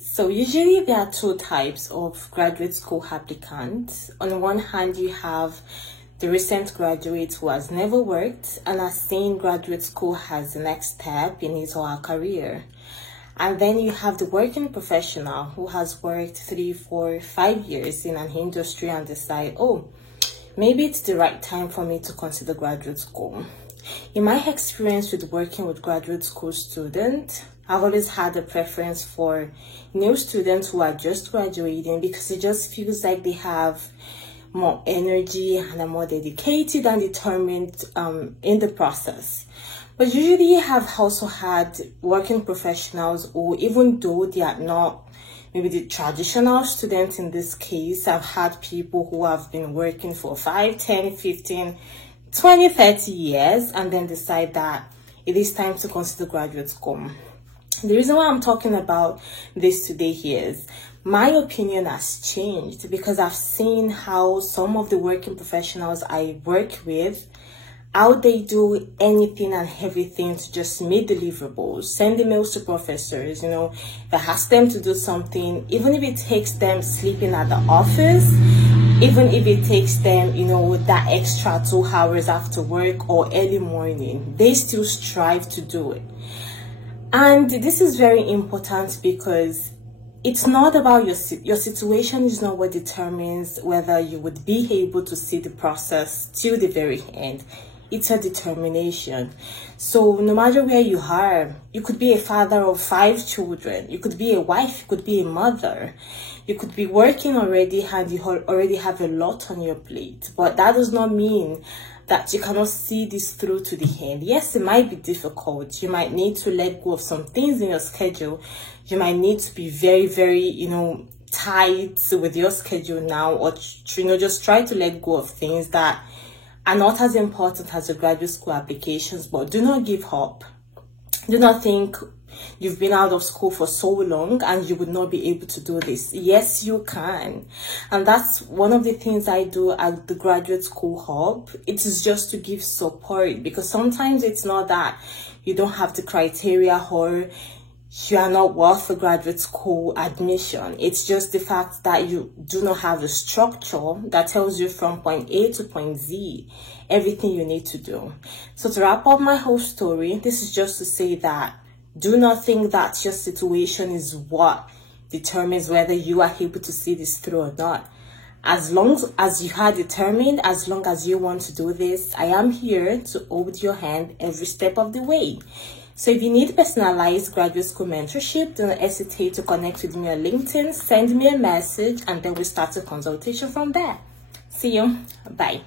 So usually there are two types of graduate school applicants. On one hand, you have the recent graduate who has never worked and are seeing graduate school as the next step in his or her career. And then you have the working professional who has worked 3, 4, 5 years in an industry and decide, oh, maybe it's the right time for me to consider graduate school. In my experience with working with graduate school students, I've always had a preference for new students who are just graduating because it just feels like they have more energy and are more dedicated and determined in the process. But usually I have also had working professionals who, even though they are not maybe the traditional students in this case, I've had people who have been working for 5, 10, 15, 20, 30 years and then decide that it is time to consider graduate school. The reason why I'm talking about this today is my opinion has changed because I've seen how some of the working professionals I work with, how they do anything and everything to just meet deliverables, send emails to professors, if I ask them to do something, even if it takes them sleeping at the office, even if it takes them, that extra 2 hours after work or early morning, they still strive to do it. And this is very important because it's not about your situation is not what determines whether you would be able to see the process till the very end. It's a determination. So no matter where you are, you could be a father of 5 children, you could be a wife, you could be a mother, you could be working already and you already have a lot on your plate. But that does not mean that you cannot see this through to the end. Yes, it might be difficult. You might need to let go of some things in your schedule. You might need to be very, very, tight with your schedule now, or, just try to let go of things that are not as important as your graduate school applications. But do not give up. Do not think you've been out of school for so long and you would not be able to do this. Yes, you can. And that's one of the things I do at the Graduate School Hub. It is just to give support, because sometimes it's not that you don't have the criteria or you are not worth a graduate school admission. It's just the fact that you do not have the structure that tells you from point A to point Z everything you need to do. So to wrap up my whole story, this is just to say that do not think that your situation is what determines whether you are able to see this through or not. As long as you are determined, as long as you want to do this, I am here to hold your hand every step of the way. So if you need personalized graduate school mentorship, don't hesitate to connect with me on LinkedIn, send me a message, and then we start a consultation from there. See you. Bye.